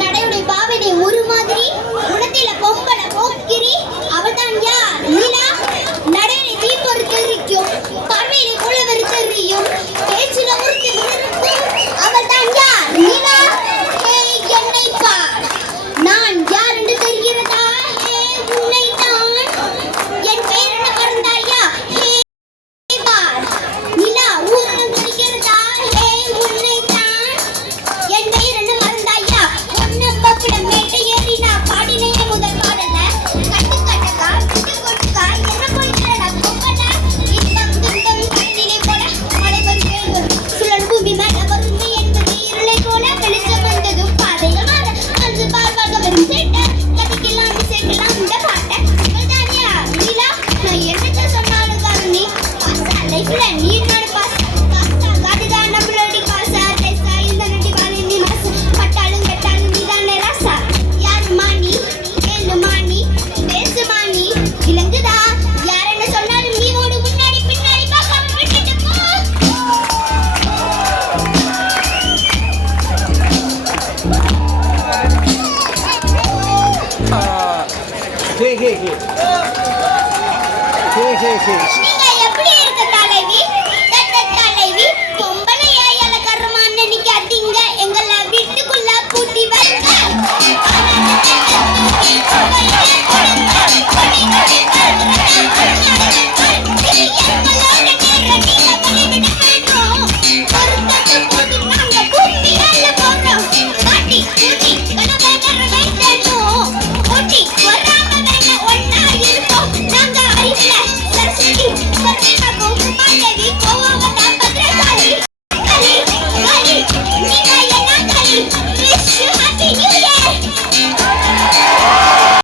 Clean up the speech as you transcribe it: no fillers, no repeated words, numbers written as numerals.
நடையுடைய பாவனை ஒரு மாதிரி, குணத்தில பொம்பளை போக்கிரி. அவள்தான் யார்? நிலா. நடையில தீப்பொரு தெரிக்கும், பார்வையில குளவரு தெரியும், பேச்சில உறுத்தி விரும்பும். அவள்தான் யார்? நிலா. என்னை பார், நான் யார் என்று தெரிகிறதா? உன்னை தான். என் பெயர் என்ன மறந்தாயா? பார், நிலா. ஊரம் தெரிகிறதா? உன்னை தான். என் பெயர் என்ன மறந்தாயா? ஒன்னு பப்பிடம் மேட்டை ஏறி நான் பாடினேன் முதல் பாடல. கட்டு கட்டக்கா விட்டு கொடுக்கா என்ன போயிட்டா கொப்பனா. இன்பம் துன்பம் கண்ணிலே போல மழை வரும் வெயில் வரும், சுழல் பூமி மேல வருமே என்பது இருளை போல. வெளிச்சம் வந்ததும் பாதைகள் மாற, மனசு பார்வாக வரும் சேட்டை. கதைக்கெல்லாம் சேர்க்கலாம் இந்த பாட்டை. இவள்தான் யார்? நிலா. நான் என்னத்த சொன்னாலும் காரணி பாசா லைஃப்ல நீ நான் பாசா காசா காதுதான் நம்மளோட காசா டெஸ்டா இந்த நடி வாழி மாசு பட்டாலும் கட்டாலும் நீதானே ராசா. யாரு மாணி? ஏழு மாணி பேசு மாணி. இலங்குதா யார் என்ன சொன்னாலும் நீ ஓடு முன்னாடி பின்னாடி பார்க்காம விட்டுட்டு போ. Hey.